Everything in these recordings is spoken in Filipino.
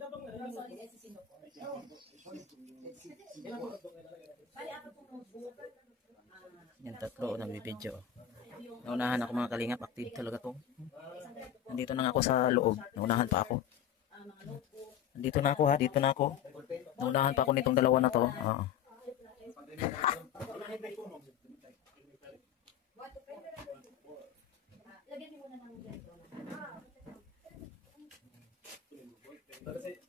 Solid Edge Singapore. Bali, apat pong notebook. Yan, tatlo nagbibideo. Naunahan ako mga kalingap, active talaga to. Nandito na ako sa loob. Naunahan pa ako. Nandito na ako ha, dito na ako. Naunahan pa ako nitong dalawa na to. Oo.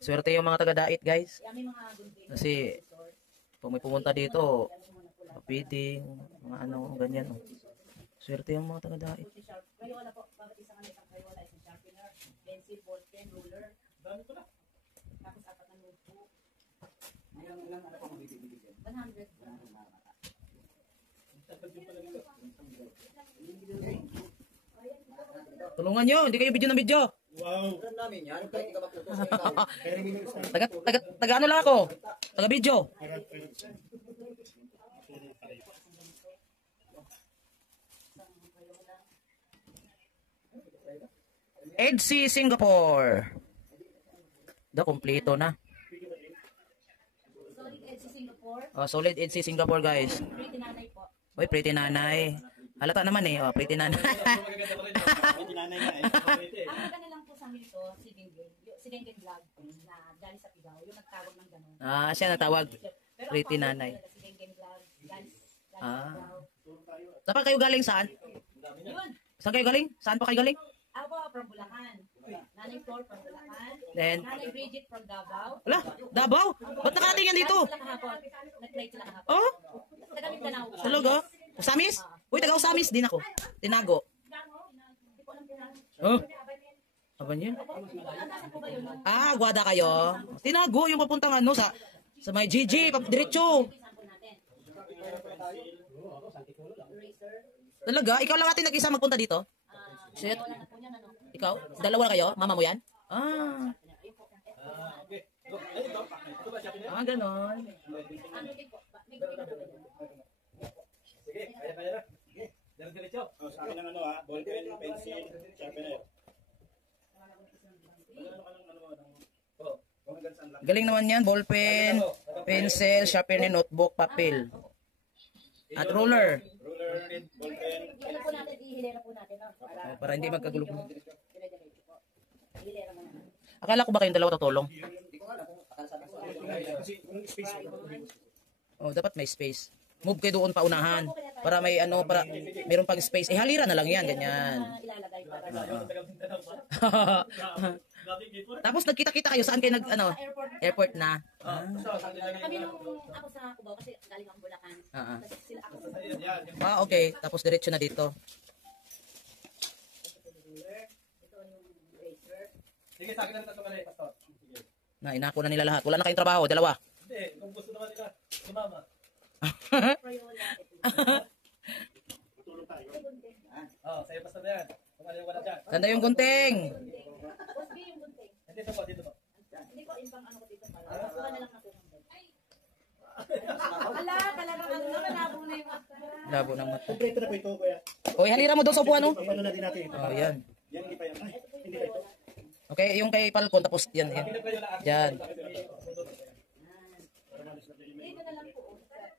Swerte yung mga taga-dait, guys. Kasi pag may pumunta dito, feeding, mga ano, ganyan. Swerte yung mga taga-dait. Crayola po, bakit isang crayola, isang sharpener, pencil, ball pen, ruler. Tapos apat na notebook. Ilang ano pang bibigyan? 100. Tulungan nyo, hindi kayo video ng video. Wow! Alam namin yan, kahit hindi ka maputos. Taga ano lang ako? Taga video. EDC Singapore. Kompleto na. Solid Edge Singapore. Oh, Solid EDC Singapore, guys. Pretty nanay po. Oy, pretty nanay. Halata naman eh. Oh, pretty nanay. Pretty nanay nga eh. Ang maganda lang po sa amin ito, si Denggen Vlog na dali sa Pigaw, yung nagtawag ng gano'n. Ah, siya natawag. Pero Pretty ang nanay. Si Denggen Vlog, dali sa Ah. Pigaw. Dapat kayo galing saan? Yun. Saan kayo galing? Saan pa kayo galing? Ako from Bulacan. Nanay Flor from Bulacan. Then, Nanay Bridget from Davao. wala, Davao? Ba't nakarating yan dito? Sila kahapon. Nag-flight sila kahapon. Oh, Taga Mindanao. talaga? Usamis? Uy, taga Usamis din ako. Tinago. Hindi ko alam kung Oh, aban yun? po ba yun? Ah, Guada kayo. Tinago yung papuntang ano sa may GG, diretso. Sample natin. Talaga? Ikaw lang natin nag-isa magpunta dito? Shit. Wala na po niyan, ano. Ikaw? Dalawa na kayo? Mama mo yan? Ah. Ah, ganon. Ano din po? May gabi na po ba yun? Sige, kaya na. Diretso. Sa akin ang ano ha, ball pen, pencil, sharpener. Galing naman yan. Ballpen, pencil, sharpener, notebook, papel. At ruler. Ruler, ball pen. Ano po natin, ihilera po natin, no? Para hindi magkagulo. Dire-diretso po. Ihilera mo na. Akala ko ba kayong dalawa tutulong? Hindi ko alam kung akala sabi ko. Kasi kung space Oh, dapat may space. Move kayo doon paunahan. Para may ano, para mayroon pang space. Eh, halira na lang yan, ganyan. Ilalagay para Tapos nagkita-kita kayo. Saan kayo sa airport na? Kami nung ako sa Cubao kasi galing akong Bulacan. Ah, ah. Kasi sila ako sa Ah, okay. Tapos diretso na dito. ito yung eraser. Sige, sa akin na tatlong kanay, pastor. Sige. Na, inako na nila lahat. Wala na kayong trabaho. Dalawa. Hindi, kung gusto naman nila, sumama. Crayola. tutulong tayo. Oh, sa'yo pastor na yan. Kung ano yung wala dyan. Ganda yung gunting. Boss B yung gunting. Dito po, dito po. Hindi ko impang ano ko dito para. Kuha na lang ako ng gunting. Ala, talagang ano na, malabo na yung mata. Labo ng mata. Kompleto na po ito, kuya. Oy, halira mo doon sa upuan, no? Paano natin natin ito? Oh, yan. Yan, hindi pa yan. Ay, hindi pa ito. Okay, yung kay Falcon, tapos yan. Yan. Yan. Dito na lang po.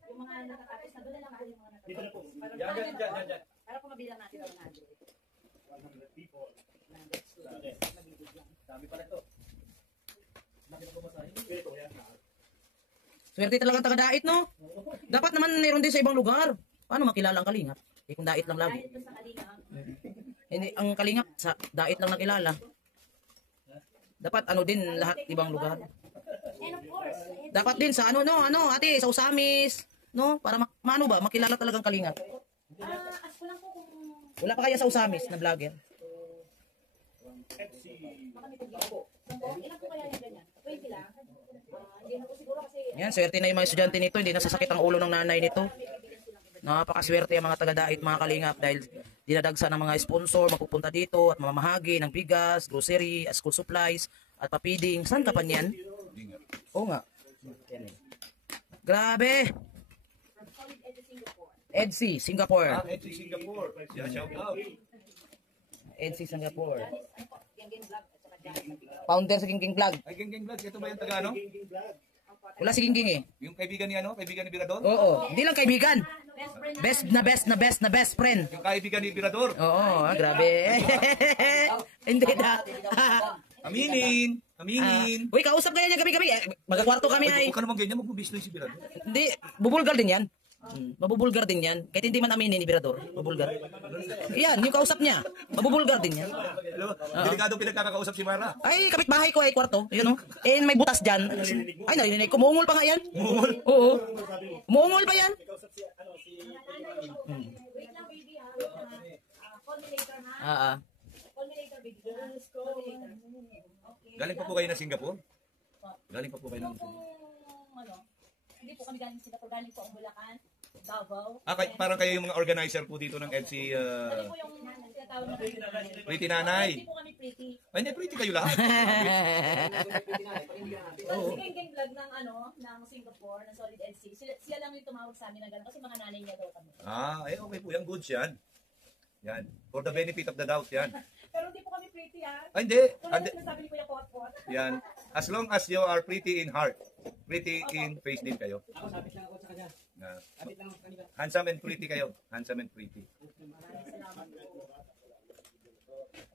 Yung mga nakatapos na doon na lang po yung mga nakatapos. Dito na po. Yan. Para po mabilang natin ang 100. 100 people. Dami pa na ito. Laki na pumasahin. Ito, yan. Swerte talagang taga-dait, no? Dapat naman meron din sa ibang lugar. Paano makilala ang kalingap? Eh, kung dait lang lagi. Dahil ito sa Kalinga. Hindi, ang kalingap, sa dait lang nakilala. Dapat ano din, lahat ibang lugar. And of course, Dapat din sa ano, ate, sa Usamis, no? Para maano ba, makilala talagang kalingap. ask ko lang po kung Wala pa kaya sa Usamis na vlogger? baka may pag-ipo. Ilan po kaya yung ganyan? 20 lang? Hindi na po siguro kasi Yan, swerte na yung mga estudyante nito, hindi nasasakit ang ulo ng nanay nito. Napakaswerte ang mga taga-dait, mga kalingap, dahil dinadagsa ng mga sponsor, mapupunta dito at mamamahagi ng bigas, grocery, school supplies, at papiding. Saan ka pa niyan? Oo nga. Grabe! Solid Edge Singapore. EDC, Singapore. EDC Singapore. Yeah, shout out. EDC, Singapore. Ay po, Gengen Vlog at saka Founder sa King Vlog. Ay, Geng Vlog. Ito ba yung taga ano? Ginging vlog. Wala si King eh. Yung kaibigan ni ano? Kaibigan ni Birador? Oo, hindi lang kaibigan. Best friend Best friend. Yung kaibigan ni Birador? Oo, grabe. Hindi na. Aminin! Aminin! Uy, kausap kayo niya gabi-gabi. Magkakwarto kami ay. Huwag ka naman ganyan, magbubusiness si Birador. Hindi, bubulgar din yan. Mabubulgar din yan. Kahit hindi man aminin ni Birador, mabulgar. Yan, yung kausap niya. Mabubulgar din yan. Alam mo, delikadong pinagkakausap si Mara. Ay, kapitbahay ko ay kwarto. Yun o. Eh, may butas dyan. Ay, narinig ko. Muungol pa nga yan. Muungol? Oo. Muungol pa yan. Wait lang, baby, ha? Wait lang, ha? Call me later, ha? Ah. Call me later, baby. Call me later. Okay. Galing pa po kayo ng Singapore? Galing pa po kayo ng Singapore? Ano, hindi po kami galing sa Singapore, galing po ang Bulacan, Davao. Parang kayo yung mga organizer po dito ng FC Kami po yung tinatawag na Pretty Nanay. Hindi po kami pretty. Ay, hindi, pretty kayo lahat. Kasi gang vlog ng ng Singapore, ng Solid LC. Sila lang yung tumawag sa amin na gano'n kasi mga nanay niya daw kami. Okay po yan. Goods yan. Yan. For the benefit of the doubt yan. Pero hindi po kami pretty, ha? Ay, hindi. Wala na sinasabi ni Kuya Pot-Pot. Yan. As long as you are pretty in heart, pretty in face din kayo. Ako, sabit lang ako sa kanya. Na, Sabit lang ako sa kanila. handsome and pretty kayo. Handsome and pretty.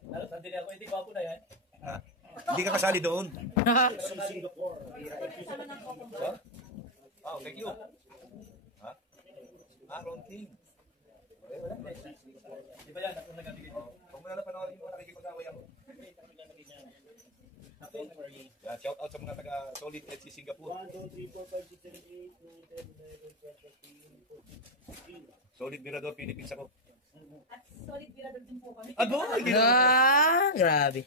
Lalo, nandun ako, hindi gwapo na yan. Ha? Hindi ka kasali doon. Singapore. Oh, thank you. Ha? Ron King. Di ba yan? Ako nagkabigay ko. Kung mo na panoorin yung mga nakikipag-away ako. Yan, shout out sa mga taga Solid FC Singapore. 1, 2, 3, 4, 5, 6, 7, 8, 9, 10, 11, 12, 13, 14. Solid Mirador, Philippines ako. At solid birador din po kami. Ado, hindi na. Grabe.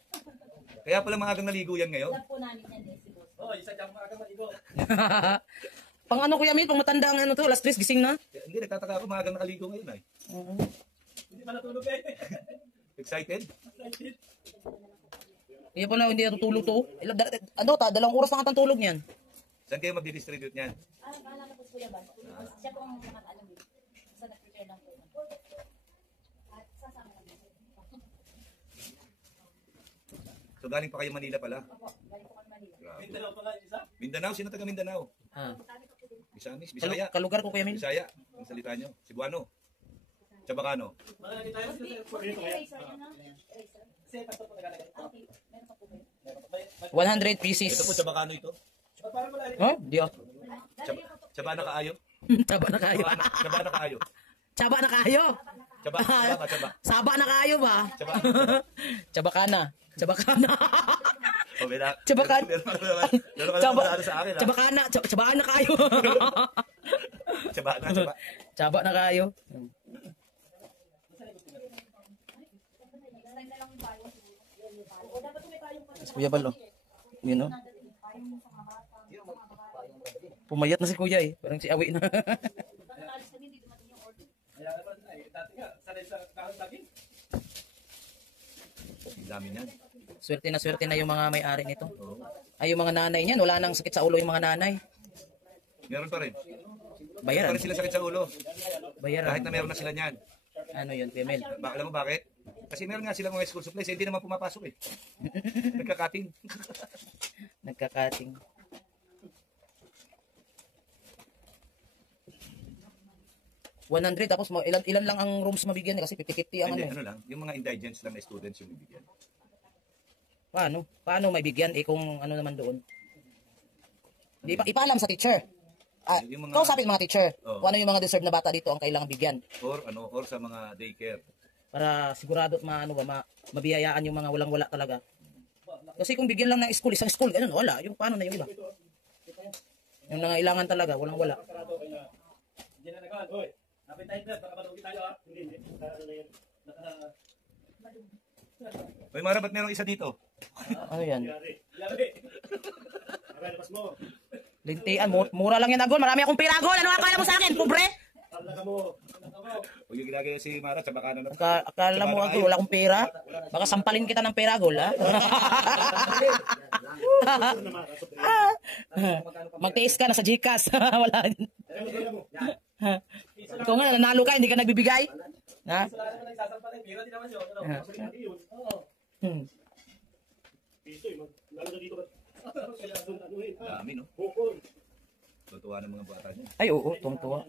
Kaya pala maagang naligo yan ngayon. Love po namin yan eh, si Boss. Oh, isa dyan mga maligo. Pang ano Kuya Min, pang matanda ang ano to, last 3 gising na. Hindi, nagtataka ako maagang nakaligo ngayon ay. Hindi pa natulog eh. Excited? Iya pala, hindi natutulog to. Dalawang oras na katang tulog niyan. Saan kayo magdi-distribute niyan? Bahala na po si Kuya Bas. Siya po ang makataalam dito. Basta nag-prepare lang po. At sasama kami. So galing pa kayo Manila pala. Opo, galing po kami Manila. Grabe. Mindanao pa nga yung isa. Mindanao, sino taga Mindanao? Ah. Misamis, Bisaya. Kalugar ko Kuya Min. Bisaya, ang salita nyo. Cebuano. Chabacano. Mga nagkita tayo sa Eraser, yan ha? Eraser. kasi pastor po nagalagay. Okay, meron pa po ba yun? 100 pieces. Ito po Chabacano ito. Parang wala rin. Oh, di oh. Chabana kaayo. Taba na kayo. Chabana kaayo. Tsaba na kayo. Chaba. Saba na kayo ba? Chaba. Tsabakana. Tsabakana. O, may na. Tsabakan. Meron ka naman ano sa akin, ha? Tsabakana. Tsabaan na kayo. Chaba. Tsaba na kayo. Kuya Bal, oh. Yun, oh. Pumayat na si Kuya eh. Parang si Awi na. Kaya naman, dati nga, sanay sa kahon lagi. Ang dami niyan. Swerte na yung mga may-ari nito. Ay, yung mga nanay niyan. Wala nang sakit sa ulo yung mga nanay. Meron pa rin. Meron pa Bayaran. rin sila sakit sa ulo. Bayaran. Kahit na meron na sila niyan. Ano yun, Pemel? Alam mo bakit? Kasi meron nga silang mga school supplies, hindi naman pumapasok eh. Nagkakating. Nagkakating. $100 tapos ilan lang ang rooms mabigyan kasi 50-50 ang Hindi, ano. ano lang, yung mga indigents lang na students yung bibigyan. Paano may bigyan kung ano naman doon? Di pa ipaalam sa teacher. Yung mga- Kausapin mga teacher. Oo. Kung ano yung mga deserve na bata dito ang kailangan bigyan Or sa mga daycare. para sigurado at mabiyayaan yung mga walang-wala talaga. Kasi kung bigyan lang ng school, isang school, ganun, wala. Yung paano na yung iba? Yung nangailangan talaga, walang-wala. Hindi na nagawa. Hoy, appetite na, baka malugi tayo ha. Hindi. Ano na yan? Hoy Mara, ba't merong isa dito? Ano yan? Yari. Yari. Labas mo. Lintian, mura lang yan, Agol. Marami akong pira, Agol. Ano akala mo sa akin, pobre? Talaga mo. Huwag yung ginagaya si Mara, Chabacano na. Akala mo, Agol, wala akong pera? Baka sampalin kita ng pera, Agol, ha? Magtiis ka na sa Gcash. Wala. Ikaw nga, nanalo ka, hindi ka nagbibigay. Ha? Wala naman nagsasampalay. Pira din naman yun. Ano? Hindi yun. Oo. Hmm. Piso eh. Lalo na dito. Kaya ano eh. Dami, no? Bukol. Tutuwa ng mga bata niya. Ay, oo, tuwang-tuwa.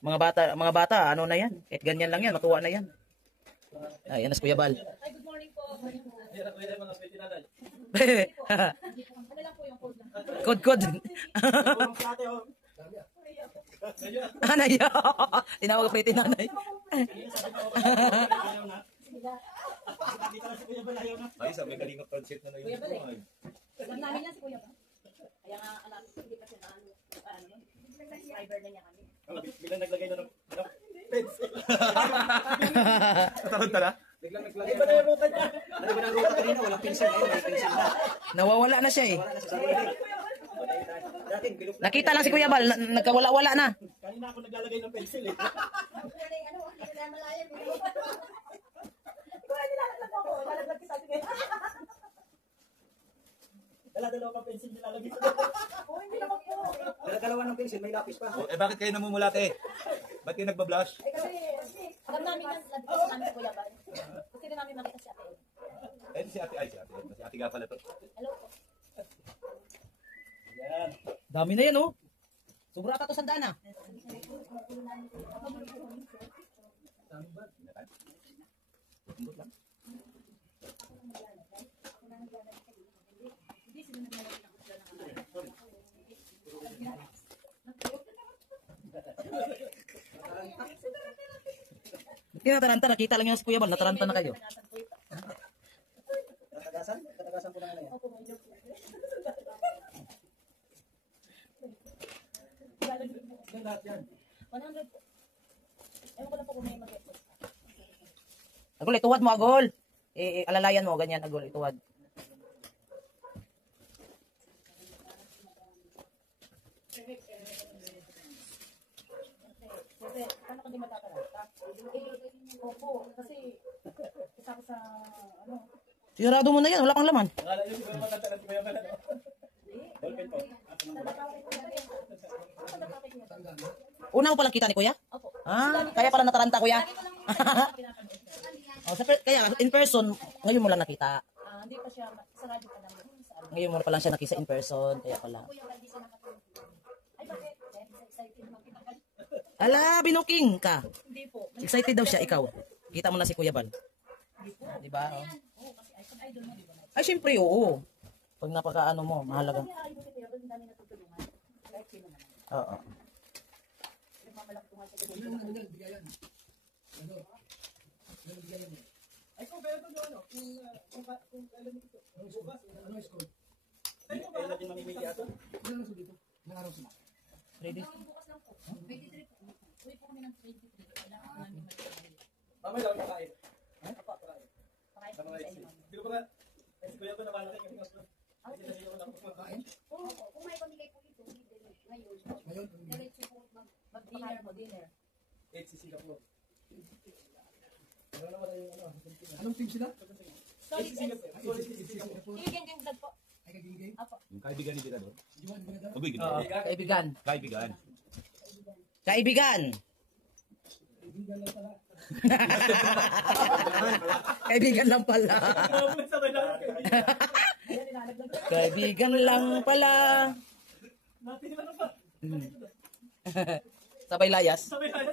Mga bata, ano na yan? Kahit ganyan lang yan, matuwa na yan. Ay, yan na si Kuya Bal. Ay, good morning po. Hindi na kuya mga swerte na dahil. Ano lang po yung code na. Kod. Ang plate oh. Nanay. Tinawag ko yung nanay. Ay, sabi kalingap concert na Kuya Bal yun. Alam namin yan si Kuya Bal. Kaya nga, alam, hindi pa siya na ano, subscriber na niya kami. Biglang naglagay na ng Tarunta na? Biglang naglagay. Iba na yung ruta niya. Ano ba ng ruta kanina? Walang pinsil. Ngayon may pinsil na. Nawawala na siya eh. Wala na sa sarili. Dating bilog na. Nakita lang si Kuya Bal, nagkawala-wala na. Kanina ako naglalagay ng pencil eh. Ano, hindi na malayan. Ikaw na nilalaglag ako. Nilalaglag kita. Sige. Dala-dalawa pang pencil nilalagay sa Oh, hindi naman po. Dala-dalawa ng pinsil. May lapis pa. Oh, eh bakit kayo namumulat eh? Ba't kayo nagbablush? Eh, kasi, alam namin yan, nandito sa namin si Kuya Bal. Kasi rin namin makita si Ate. Eh, si ate, si ate. Si ate nga pala to. Hello po. Yan. Dami na yan oh. Sobra ka to sandaan ah. Nataranta, nakita lang yung si Kuya Bal, nataranta na kayo. Katagasan? Katagasan po na ano yan. Yan lahat yan. 100 po. Ewan ko lang po kung may mag-get. Agol, ituwad mo, Agol. Alalayan mo, ganyan, Agol, ituwad. Kasi, paano ko di matataranta? Opo, kasi isa ko sa, ano, Sigurado mo na yan, wala kang laman. Akala niyo siguro matatalan si Kuya Bal. Ballpen po. Una mo palang kita ni Kuya? Opo. Ah, kaya pala nataranta, Kuya. Lagi ko lang pinapanood. Oh, kaya in person, ngayon mo lang nakita. Hindi pa siya, sa radyo pa naman. Sa ano. Ngayon mo lang pala siya nakita in person, kaya pala. Kuya Bal, di siya nakatulog. Ay, bakit? Excited naman kita. Ala, binuking ka. Hindi po. Excited daw siya, ikaw. Kita mo na si Kuya Bal. Di ba? Oh. Oo, kasi idol mo, di ba? Ay, syempre, oo. Pag napakaano mo, mahalaga. Kaya idol si Kuya Bal, ang dami natutulungan. Kahit sino naman. Oo. Nagmamalaktungan sa ganun. Ay, kung kaya ito yung ano, kung alam ito. Bukas, ano yung school? Kailan din mamimili ato? Ready? Bukas lang po. 23 po. Uwi po kami ng 23. Kailangan namin mag-alala. Mamaya lang kakain. Apa, kakain. Pakain Sa po mga sa isi. inyo. Hindi ko pa nga. Ay, si Kuya ko namalaki kasi nga. Kasi nasi ako na kumakain. Oo, kung may pamigay po ito, ngayon. Diretso po mag-dinner po, dinner. 8 si Singapore. Ano naman yung ano? Anong team sila? Solid Si Singapore. Solid si Singapore. Gang vlog po. Ay, kagiging. Apo. Yung kaibigan ni Tita doon? Juan, ba na daw? Ubig. Kaibigan. Kaibigan. Kaibigan. Kaibigan lang pala. Sabay lang. Ayan, nilalaglag. Kaibigan lang pala. Natin na pa. Sabay layas. Sabay lang.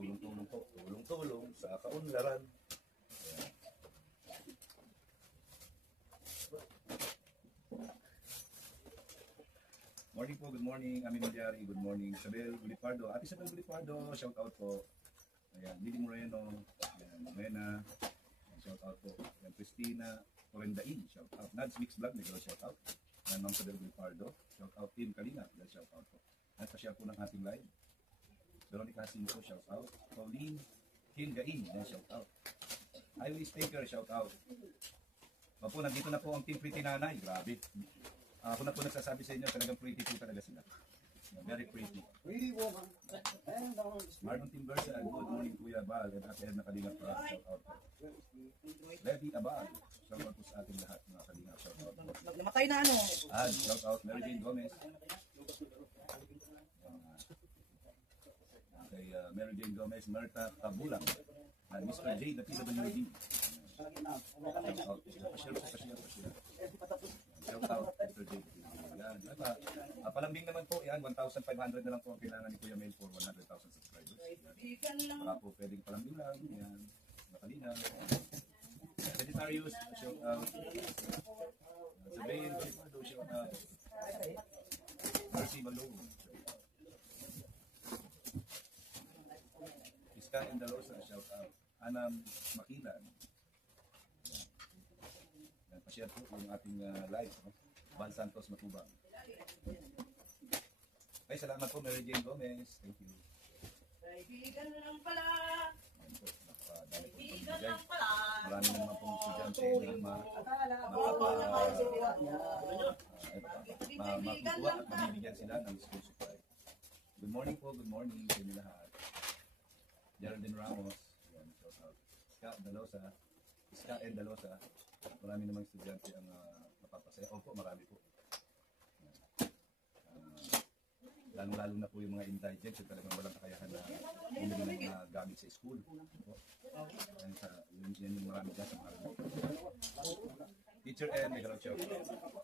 Tulong-tulong po. Tulong-tulong sa kaunlaran. Morning po, good morning. Ami Magyari, good morning. Isabel Bulipardo. Ate Isabel Bulipardo, shout out po. Ayan, Lili Moreno. Ayan, Morena. Shout out po. Ayan, Christina Torendain, shout out. Nads Mix Vlog, may shout out. Ayan, Ma'am Isabel Bulipardo. Shout out. Team Kalina, shout out po. At pa-share po ng ating live. Veronica Jacinto, shout out. Pauline Hingain, shout out. Iris Taker, shout out. Opo, nandito na po ang Team Pretty Nanay. Grabe. Ako na po nagsasabi sa inyo, talagang pretty po talaga sila. Very pretty. Marlon Timbersa, good morning Kuya Bal. At Ate Edna Kalingap, shout out po. Levi Abad, shout out po sa ating lahat mga Kalingap, shout out po. Namatay na ano. Shout out Mary Jane Gomez. kay Mary Jane Gomez, Marta Tabulang, at Mr. J, the PWD. Shout out, Mr. J. Yan. Palambing naman po, yan, 1,500 na lang po ang kailangan ni Kuya Mel for 100,000 subscribers. Yan. Baka po pwedeng palambing lang, yan, makalina. Sagittarius, shout out. Sabihin, shout out. Mercy Malone. Iska and the Rosa, shout out. Anam Makilan. Yan, pa-share po yung ating live. Val Santos Matubang. Ay, salamat po Mary Jane Gomez. Thank you. Kaibigan lang pala. Yan po, napakadami po Kaibigan ibigay. lang pala. Marami naman pong estudyante na matutuwa at mabibigyan sila ng school supply. Good morning po, good morning sa inyo lahat. Geraldine Ramos, yan, shout out. Iska and Dalosa. Marami namang estudyante ang napapasaya. Opo, marami po. Lalo na po yung mga indigent, yung talagang walang kakayahan na bumili ng mga gamit sa school. Yan yung marami dyan sa mga Teacher N, may galong shout.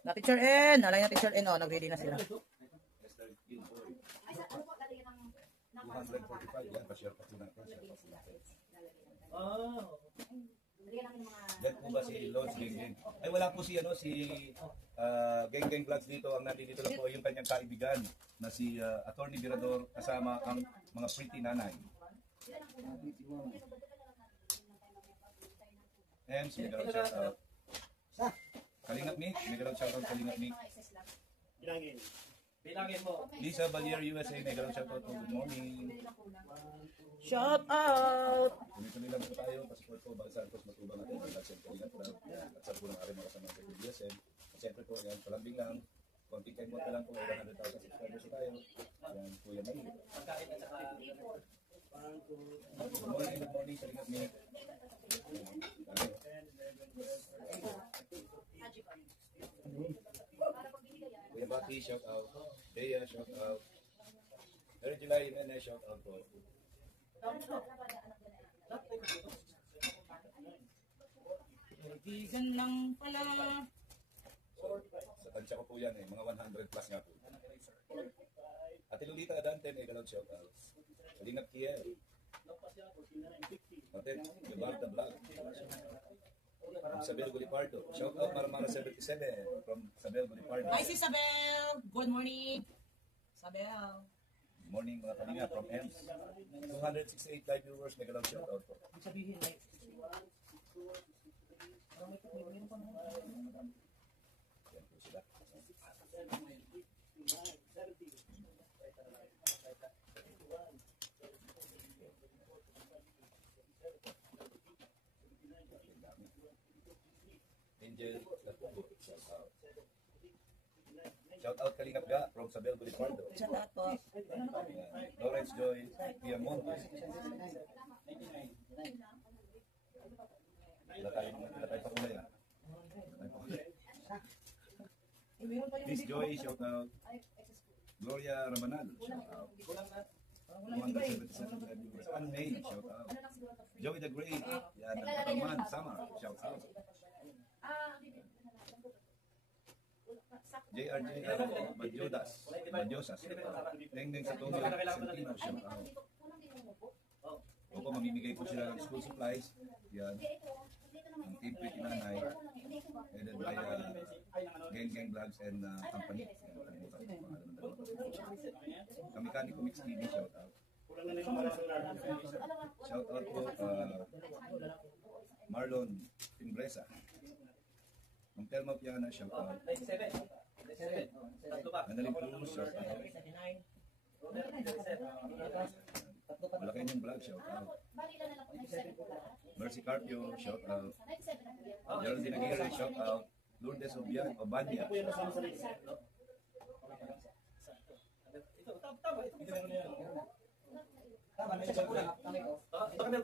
Na Teacher N, alay na Teacher N, oh, nag-ready na sila. Esther Gilboy, Ay, ano po, lalagyan ng 245, yan, pa-share pa po natin. Lalagyan namin ng mga... Yan po ba si Lons Geng? Ay, wala po si Geng Vlogs dito. Ang nandito lang po yung kanyang kaibigan na si Attorney Virador kasama ang mga pretty nanay. Ems, may galong shout out. Kalingap Nick, may galong shout out Kalingap Nick. Bilangin. Bilangin mo. Lisa Valier USA, may galong shout out po. Good morning. Shout out! Tuloy-tuloy lang po tayo. Passport po, Val Santos Matubang natin. At Kalingap Club. At sa po ng aking mga kasama sa BSN. At siyempre po, yan, palambing lang. Konting time mo na lang po, 100,000 subscribers tayo. Yan, Kuya May. Pagkain at saka... Good morning, Kalingap Nick. Kuya Bati, shout out. Dea, shout out. Mary July, Jimenez, shout out po. Kaibigan lang pala. Sa tansya ko po yan mga 100 plus nga po. Ate Lolita Adante, may galong shout out. Kalingap Kiel. Ate, Gabarta Vlog. From Sabel Gulipardo. Shout out Maramara 77 from Sabel Gulipardo. Hi, si Isabel. Good morning. Isabel. Good morning mga kalinga from EMS. 268 live viewers, may galong shout out po. Sabihin, like, Yan po sila. Angel Latubo, shout out. Shout out Kalingap Ga from Sabel Gulipardo. shout out po. Lawrence Joy, Piamonte. Wala tayo pa kulay ah. Miss Joy, shout out. Gloria Rabanal, shout out. 277 viewers. Ann May, shout out. Joey the Great, yan, Kaman, Samar, shout out. JRJ Madyosas, Tengdeng sa Tono, Sentino, shout out. Opo, mamimigay po sila ng school supplies. Yan. Ang Team Pretty Nanay. Headed by Geng Vlogs and company. Yan, kalimutan ko pangalan ng dalawa. Kamikani Comics TV, shout out. Shout out po Marlon Imbresa. Ang Telma Piana, shout out. 97. 97. Tatlo ba? Annalyn Cruz, shout out. Malaki yung vlog, shout out. Mercy Carpio, shout out. Geraldine Aguirre, shout out. Lourdes Obania. Ito yung kasama sa list. Ito, tama. Ito meron na yan.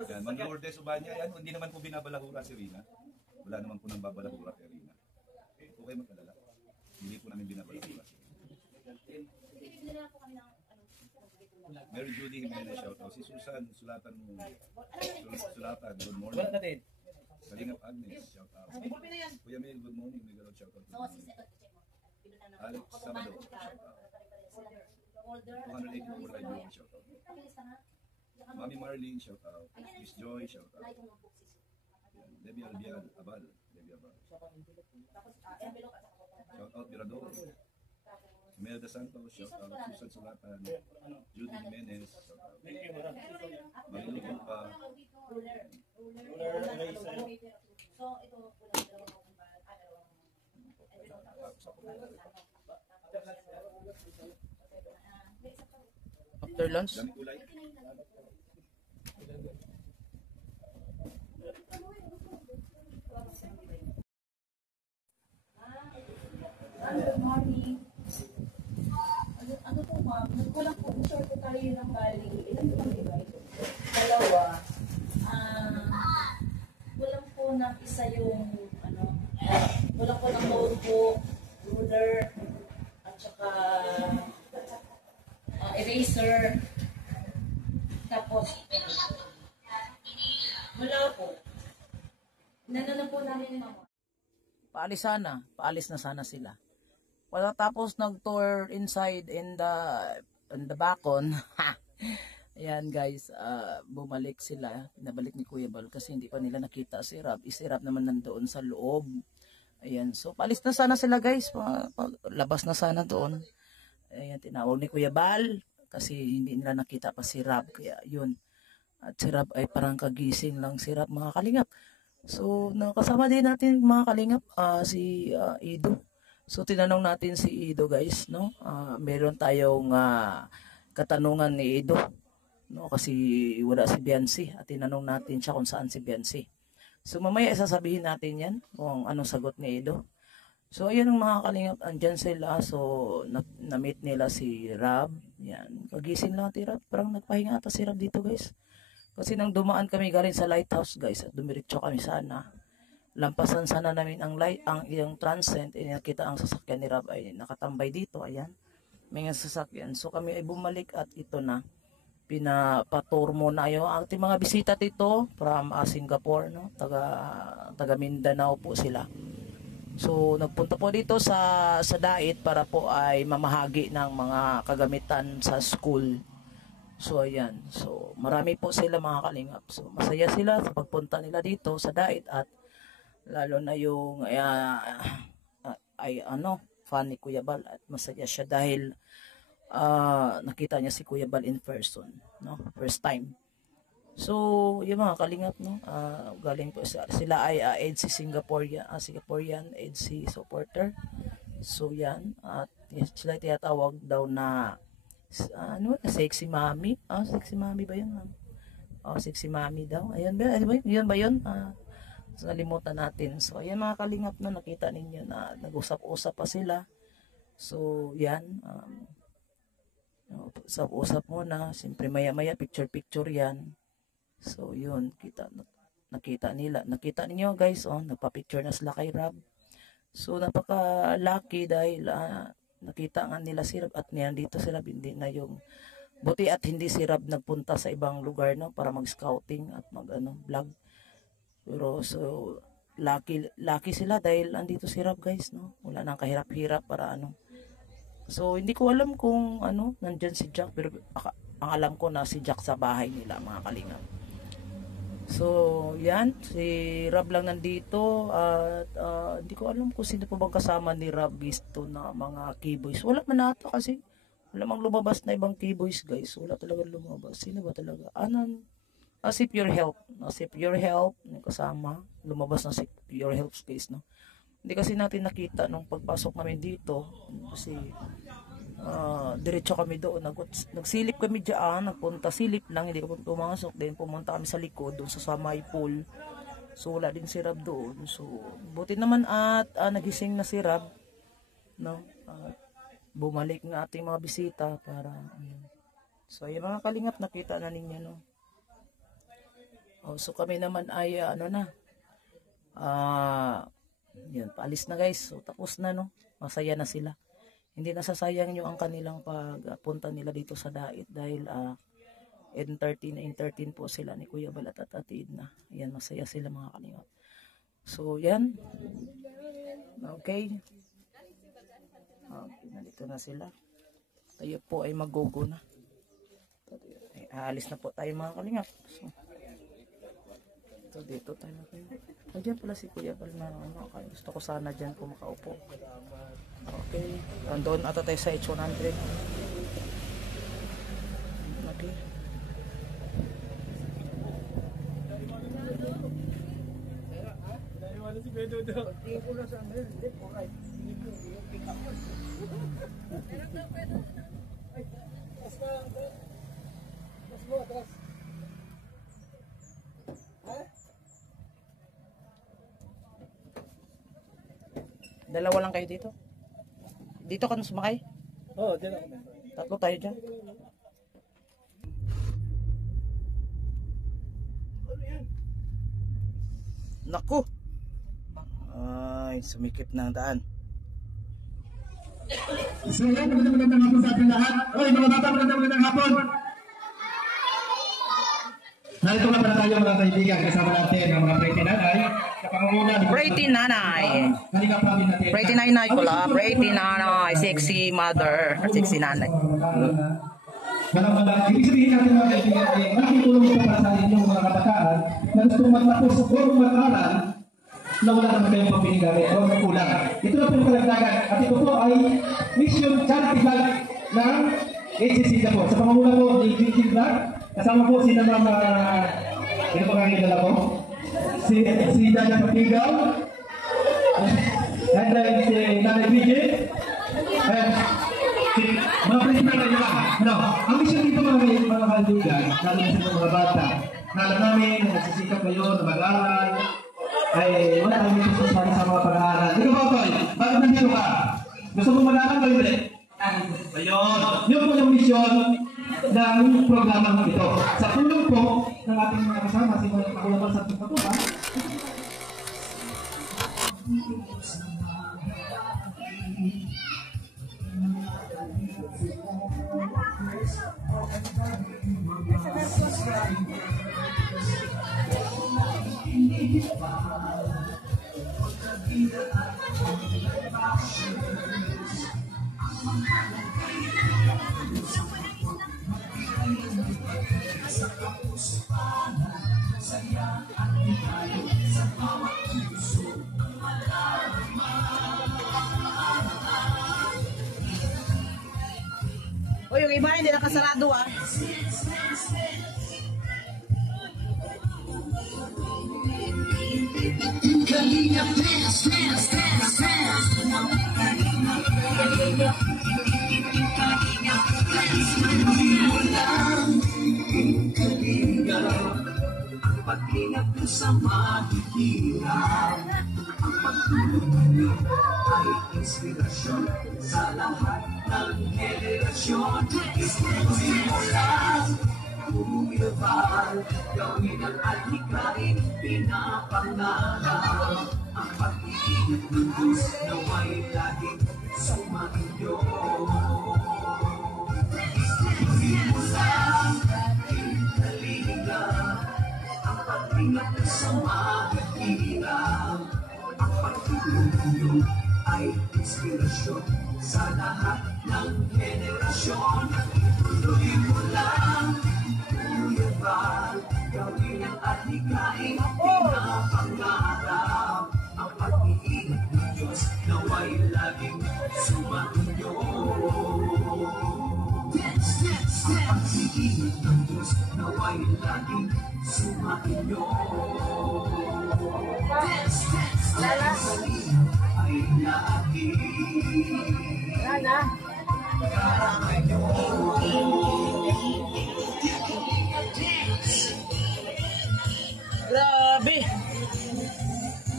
Yan, Ma'am Lourdes Obania, yan, hindi naman po binabalahura si Rina. Wala naman po nang babalahura kay Rina. Okay magkalala. Hindi po namin binabalahura si Rina. Mary Judy Jimenez, shout out. Si Susan, sulatan mo. Sulatan, good Wala morning. natin. Kalingap Agnes, shout out. May ballpen na yan. Kuya Mel, good morning. May galot, shout out. So, si Second, check mo. Pinunan na. Alex Sabado, shout out. Folder. 280 for live viewing, shout out. Bilis ka na. Mami Marlene, shout out. Miss Joy, shout out. Like yung notebook, sis. Debbie Albial, Abal. Debbie Abal. Tapos, envelope at saka Shout out Mirador. Imelda Santos, shout out. Susan Sulatan. Judy Jimenez, shout out. Marilyn pa. ruler. So, ito, dalawang kumpal. After lunch, Dami kulay. Good morning. Ano po ma'am? Nagkulang po, short po tayo ng bali. Ilan po ang iba ito? Dalawa. Kulang po ng isa yung, kulang po ng notebook, ruler, at saka eraser. Tapos, wala po. Inano na po namin ni mama. paalis na sana sila. Pagkatapos nag-tour inside in the balcony, ayan guys, bumalik sila, nabalik ni Kuya Bal kasi hindi pa nila nakita si Rab. Si Rab naman nandoon sa loob. Ayan, so paalis na sana sila guys, labas na sana doon. Ayan, tinawag ni Kuya Bal kasi hindi nila nakita pa si Rab, kaya yun. At si Rab ay parang kagising lang si Rab, mga kalingap. So, nakasama din natin mga kalingap, si Ido. So, tinanong natin si Ido guys, no? Meron tayong katanungan ni Ido, no? Kasi wala si Biancy at tinanong natin siya kung saan si Biancy. So, mamaya sasabihin natin yan kung anong sagot ni Ido. So, ayan ang mga kalingap, andyan sila. So, na-meet nila si Rab. Yan, kagising lang si Rab. Parang nagpahinga ata si Rab dito guys. Kasi nang dumaan kami galing sa lighthouse guys at dumiretso kami sana. Lampasan sana namin ang yung transient, nakita ang sasakyan ni Rab ay nakatambay dito, ayan. May sasakyan. So kami ay bumalik at ito na. Pinapatur mo na yung ating mga bisita dito from Singapore, no? Taga Mindanao po sila. So nagpunta po dito sa Dait para po ay mamahagi ng mga kagamitan sa school. So ayan, so marami po sila mga kalingap. So masaya sila sa pagpunta nila dito sa Dait at lalo na yung fan ni Kuya Bal at masaya siya dahil nakita niya si Kuya Bal in person, no? First time. So yung mga kalingap, no? Galing po sila ay EDC Singaporean EDC supporter. So yan, at sila tinatawag daw na sexy mommy. Sexy mommy ba yun? Sexy mommy daw. Ayun ba? Yun ba yun? So, nalimutan natin. So, ayan mga kalingap na nakita ninyo na nag-usap-usap pa sila. So, yan. Usap-usap muna. Siyempre, maya-maya, picture-picture yan. So, yun. Nakita ninyo guys. Nagpa-picture na sila kay Rab. So, napaka-lucky dahil nakita nga nila si Rab at nandito sila, hindi na yung buti at hindi si Rab nagpunta sa ibang lugar, no, para mag-scouting at vlog. Pero so lucky sila dahil andito si Rab guys, no. Wala nang kahirap-hirap para So hindi ko alam kung nandiyan si Jack, pero ang alam ko na si Jack sa bahay nila mga kalingap. So, yan, si Rab lang nandito at hindi ko alam kung sino po bang kasama ni Rab Bisto na mga keyboys. Wala man ata kasi wala mang lumabas na ibang keyboys guys. Wala talaga lumabas. Sino ba talaga? Si Pure Help. Si Pure Help, kasama. Lumabas na si Pure Help guys, no? Hindi kasi natin nakita nung pagpasok namin dito kasi diretso kami doon, nagsilip kami diyan, nagpunta silip lang, hindi kami pumasok, then pumunta kami sa likod doon sa may pool. So wala din si Rab doon. So buti naman at nagising na si Rab, no? Bumalik ng ating mga bisita para so yung mga kalingap nakita na ninyo, no? So kami naman ay yan, paalis na guys. So tapos na, no? Masaya na sila. hindi nasasayang nyo ang kanilang pagpunta nila dito sa Dait dahil N13 po sila ni Kuya Balat at Ate Edna. Ayan, masaya sila mga kalingap. So, yan. Okay. Okay, nandito na sila. Tayo po ay mag-go na. Aalis na po tayo mga kalingap. So, dito tayo na kayo. Diyan pala si Kuya Bal na gusto ko sana dyan po makaupo. Okay. Doon ata tayo sa H100. Okay. Dalawa lang kayo dito? Dito ka na sumakay? Oo, dyan ako. Tatlo tayo dyan. Naku! Ay, sumikip ng daan. So yan, magandang hapon sa ating lahat. Oy, mga bata, magandang hapon. Narito nga pala tayo mga kaibigan, kasama natin ang mga pretty nanay, sa pangunguna ni Pretty nanay. Halika namin natin. Pretty nanay pala. Pretty nanay. Sexy mother. Sexy nanay. Walang ibig sabihin natin mga kaibigan, malaking tulong ito para sa inyong mga kabataan na gusto matapos o mag-aral na wala naman kayong pamiligamit o kulang. Ito na po yung kalagdagan. At ito po ay mission charity vlog ng HCC po. Sa pangunguna po ni HCC vlog, kasama po si Ma'am, ito pa kang idala po, si Dana Patigaw, and then si Nanay Bridget, and si mga principal na iba. Ano, ang mission dito mga kaibigan, lalo na sa mga bata, na alam namin na nagsisikap kayo na mag-aral, ay wala kami gusto sa mga pag-aaral. Ikaw ba, Toy? Bakit nandito ka? Gusto mo mag-aaral ba hindi? Ayun. Yun po yung mission ng programa ito. Sa tulong po ng ating mga kasama, si mga kakulabal sa ating patuhan, O yung iba hindi nakasarado ah. Pag-ingat ko sa mahihirap, ang pagtulong ay inspirasyon sa lahat ng henerasyon. Ituloy mo lang, Kuya Val, gawin ang alikain, pinapangarap. Ang pag-iingat ng Diyos nawa'y laging sumainyo. Ituloy mo lang, ang pag-ingat ko sa mahihirap, ang pagtulong ninyo ay inspirasyon sa lahat ng henerasyon. Tuloy mo lang, Kuya Val, gawin ang alikain, pinapangarap. Ang pag-iingat ng Diyos nawa'y laging sumainyo. Ang pag-iingat ng Diyos nawa'y laging sumainyo. Ay lagi Grabe.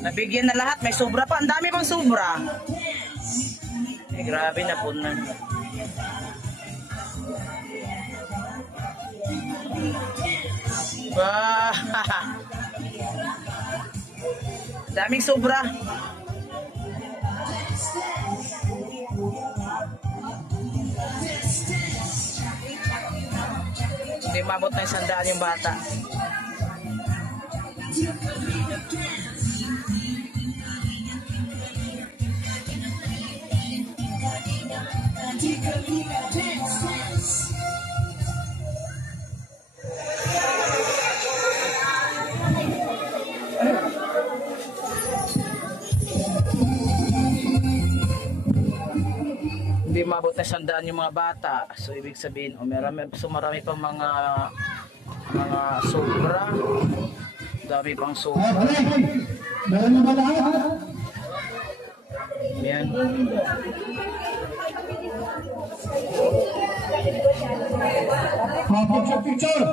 Nabigyan na lahat. May sobra pa. Ang dami pang sobra. Grabe na po na. Bah. Daming sobra. Hindi mabot ng 100 yung bata. Hindi mabot na 100 yung mga bata. So ibig sabihin, marami pang mga sobra. Dami pang sobra. Meron na ba lahat? Yan. Picture!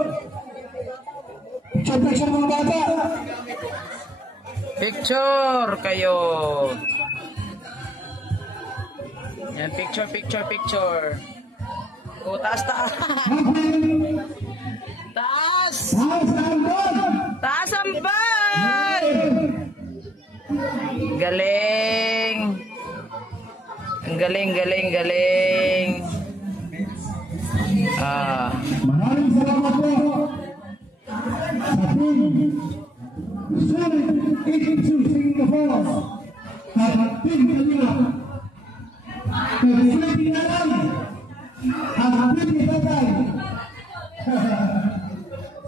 Picture mga bata! Picture kayo. Yan, picture. O, taas. Taas! Taas ang bal! Galing! Ang galing. Maraming salamat po sa team Sulit Agency Singapore at team Manila. Pag-sleeping na lang ang team Itatay.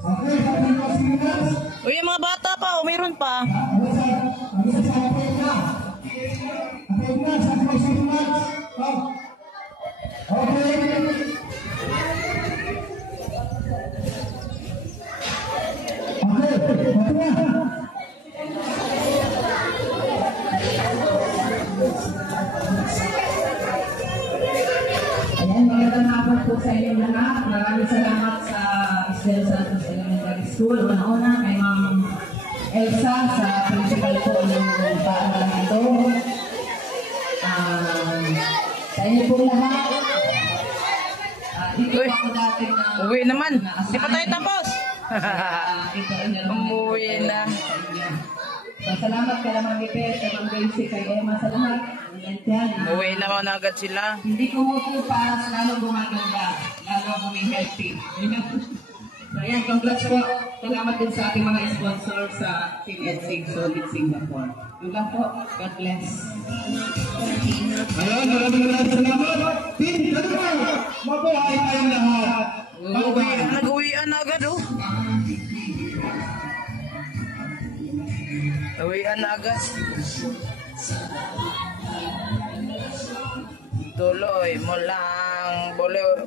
Okay, sabi ko sinas. Uy, yung mga bata pa, o mayroon pa. Ang isa sa akin na. Akin na, sabi ko sinas. Okay. Ayan, magandang hapon po sa inyong lahat. Maraming salamat sa Isabel Santos Elementary School. Una-una kay Ma'am Elsa sa principal po ng paaralan ito. Sa inyo po lahat. Dito ako dati na... Uwi naman. Di pa tayo tapos. Umuwi na. Salamat kay Ma'am Ipet, kay Ma'am Gracie, kay Emma sa lahat. Umuwi naman agad sila. Hindi kumukupas, lalo gumaganda, lalo bumi-healthy. So ayan, congrats po. Salamat din sa ating mga sponsor sa Team EdSig Solid Singapore. Yun lang po. God bless. Ayan, maraming salamat. Team Tanuma, mabuhay tayong lahat. Nag-uwian na agad, oh. Uwian na agad. Tuloy mo lang.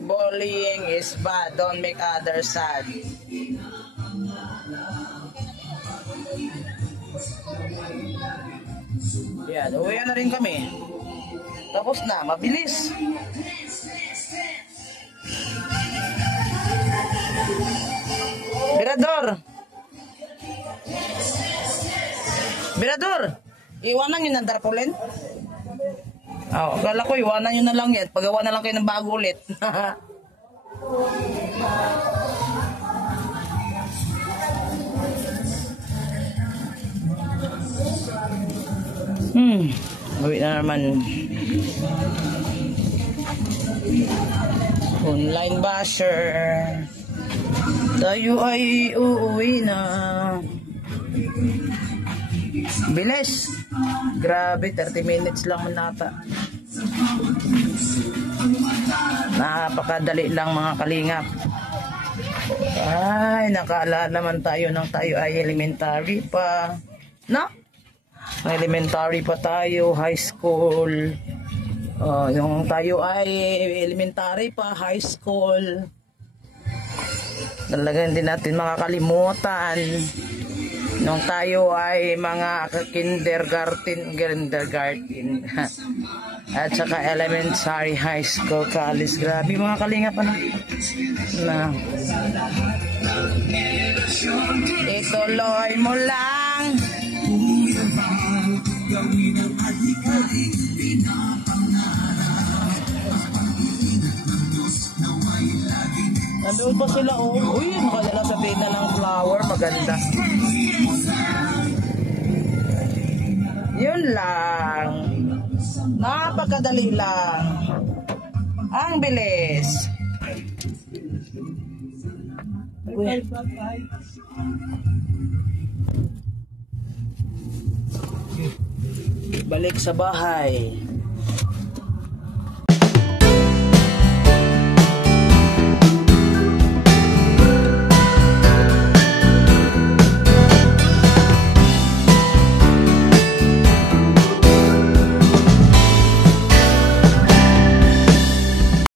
Bullying is bad. Don't make others sad. Yan, uwian na rin kami. Tapos na, mabilis. Mirador, iwanan nyo ng tarpaulin? Oh, akala ko iwanan nyo na lang yan. Pagawa na lang kayo ng bago ulit. Uwi na naman. Online basher. Tayo ay uuwi na. Bilis. Grabe, 30 minutes lang nata. Napakadali lang mga kalingap. Ay, nakaalala naman tayo nang tayo ay elementary pa. No? Elementary pa tayo, high school. Yung tayo ay elementary pa, high school. Talaga hindi natin makakalimutan. Nung tayo ay mga kindergarten at saka elementary, high school, college. Grabe mga kalingap na. Ituloy mo lang. Nandun pa sila, oh. Uy, nakadala sa pita ng flower. Maganda. Yun lang. Napakadali lang. Ang bilis. kuya. Balik sa bahay.